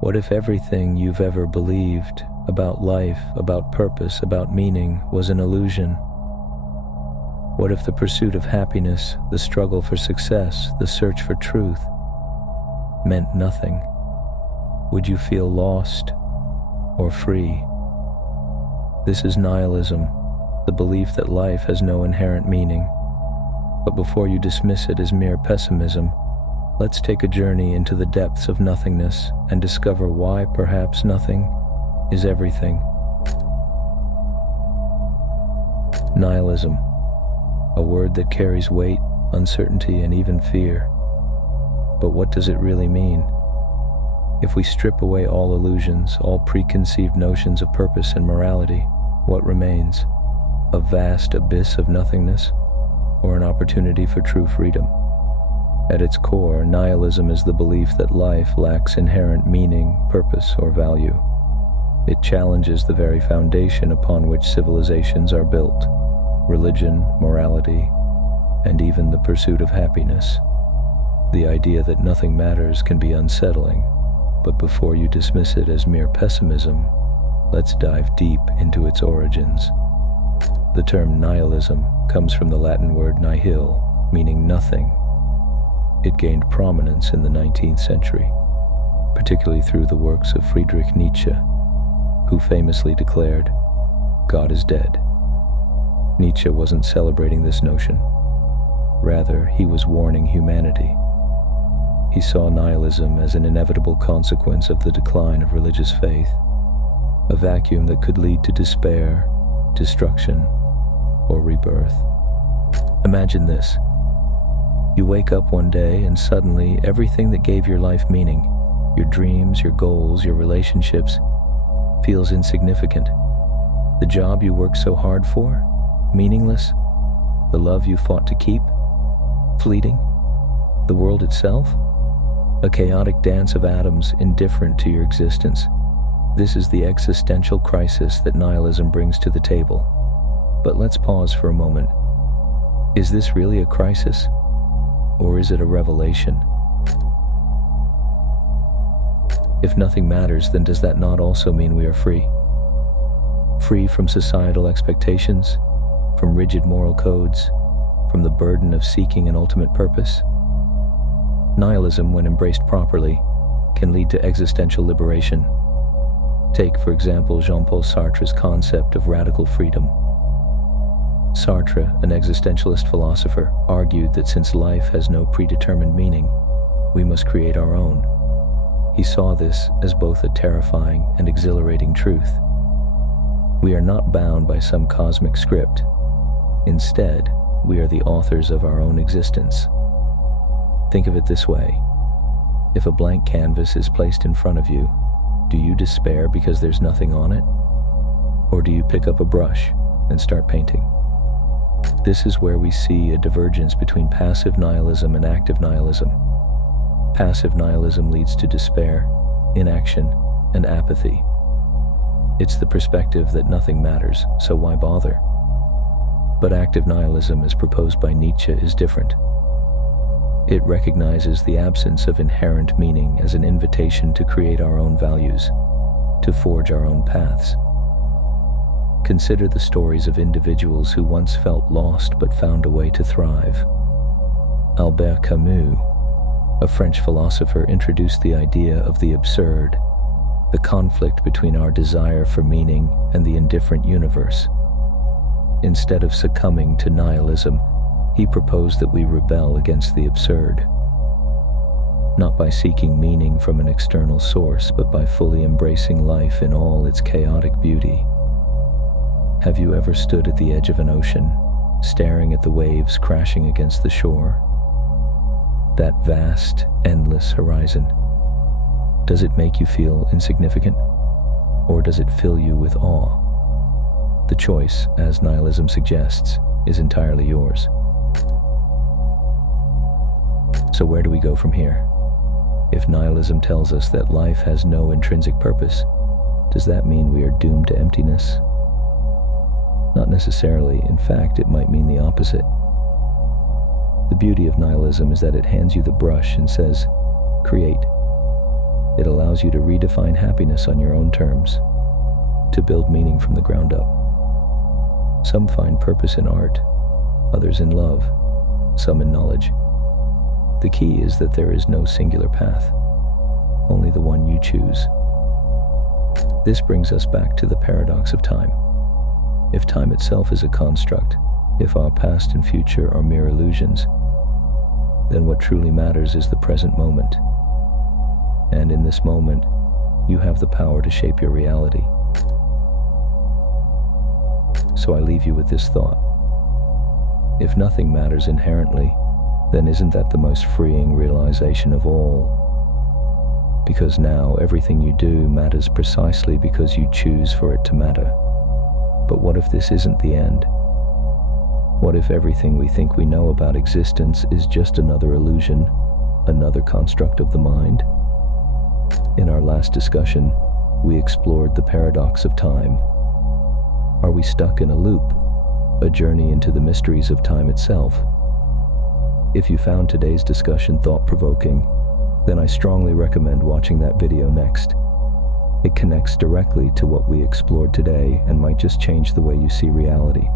What if everything you've ever believed about life, about purpose, about meaning was an illusion? What if the pursuit of happiness, the struggle for success, the search for truth meant nothing? Would you feel lost or free? This is nihilism, the belief that life has no inherent meaning. But before you dismiss it as mere pessimism, let's take a journey into the depths of nothingness and discover why perhaps nothing is everything. Nihilism, a word that carries weight, uncertainty, and even fear. But what does it really mean? If we strip away all illusions, all preconceived notions of purpose and morality, what remains? A vast abyss of nothingness, or an opportunity for true freedom? At its core, nihilism is the belief that life lacks inherent meaning, purpose, or value. It challenges the very foundation upon which civilizations are built: religion, morality, and even the pursuit of happiness. The idea that nothing matters can be unsettling, but before you dismiss it as mere pessimism, let's dive deep into its origins. The term nihilism comes from the Latin word nihil, meaning nothing. It gained prominence in the 19th century, particularly through the works of Friedrich Nietzsche, who famously declared, "God is dead." Nietzsche wasn't celebrating this notion. Rather, he was warning humanity. He saw nihilism as an inevitable consequence of the decline of religious faith, a vacuum that could lead to despair, destruction, or rebirth. Imagine this. You wake up one day and suddenly everything that gave your life meaning, your dreams, your goals, your relationships, feels insignificant. The job you worked so hard for, meaningless. The love you fought to keep, fleeting. The world itself, a chaotic dance of atoms indifferent to your existence. This is the existential crisis that nihilism brings to the table. But let's pause for a moment. Is this really a crisis? Or is it a revelation? If nothing matters, then does that not also mean we are free? Free from societal expectations, from rigid moral codes, from the burden of seeking an ultimate purpose? Nihilism, when embraced properly, can lead to existential liberation. Take, for example, Jean-Paul Sartre's concept of radical freedom. Sartre, an existentialist philosopher, argued that since life has no predetermined meaning, we must create our own. He saw this as both a terrifying and exhilarating truth. We are not bound by some cosmic script. Instead, we are the authors of our own existence. Think of it this way. If a blank canvas is placed in front of you, do you despair because there's nothing on it? Or do you pick up a brush and start painting? This is where we see a divergence between passive nihilism and active nihilism. Passive nihilism leads to despair, inaction, and apathy. It's the perspective that nothing matters, so why bother? But active nihilism, as proposed by Nietzsche, is different. It recognizes the absence of inherent meaning as an invitation to create our own values, to forge our own paths. Consider the stories of individuals who once felt lost but found a way to thrive. Albert Camus, a French philosopher, introduced the idea of the absurd, the conflict between our desire for meaning and the indifferent universe. Instead of succumbing to nihilism, he proposed that we rebel against the absurd, not by seeking meaning from an external source, but by fully embracing life in all its chaotic beauty. Have you ever stood at the edge of an ocean, staring at the waves crashing against the shore? That vast, endless horizon. Does it make you feel insignificant? Or does it fill you with awe? The choice, as nihilism suggests, is entirely yours. So where do we go from here? If nihilism tells us that life has no intrinsic purpose, does that mean we are doomed to emptiness? Not necessarily. In fact, it might mean the opposite. The beauty of nihilism is that it hands you the brush and says, create. It allows you to redefine happiness on your own terms, to build meaning from the ground up. Some find purpose in art, others in love, some in knowledge. The key is that there is no singular path, only the one you choose. This brings us back to the paradox of time. If time itself is a construct, if our past and future are mere illusions, then what truly matters is the present moment. And in this moment, you have the power to shape your reality. So I leave you with this thought. If nothing matters inherently, then isn't that the most freeing realization of all? Because now everything you do matters precisely because you choose for it to matter. But what if this isn't the end? What if everything we think we know about existence is just another illusion, another construct of the mind? In our last discussion, we explored the paradox of time. Are we stuck in a loop, a journey into the mysteries of time itself? If you found today's discussion thought-provoking, then I strongly recommend watching that video next. It connects directly to what we explored today and might just change the way you see reality.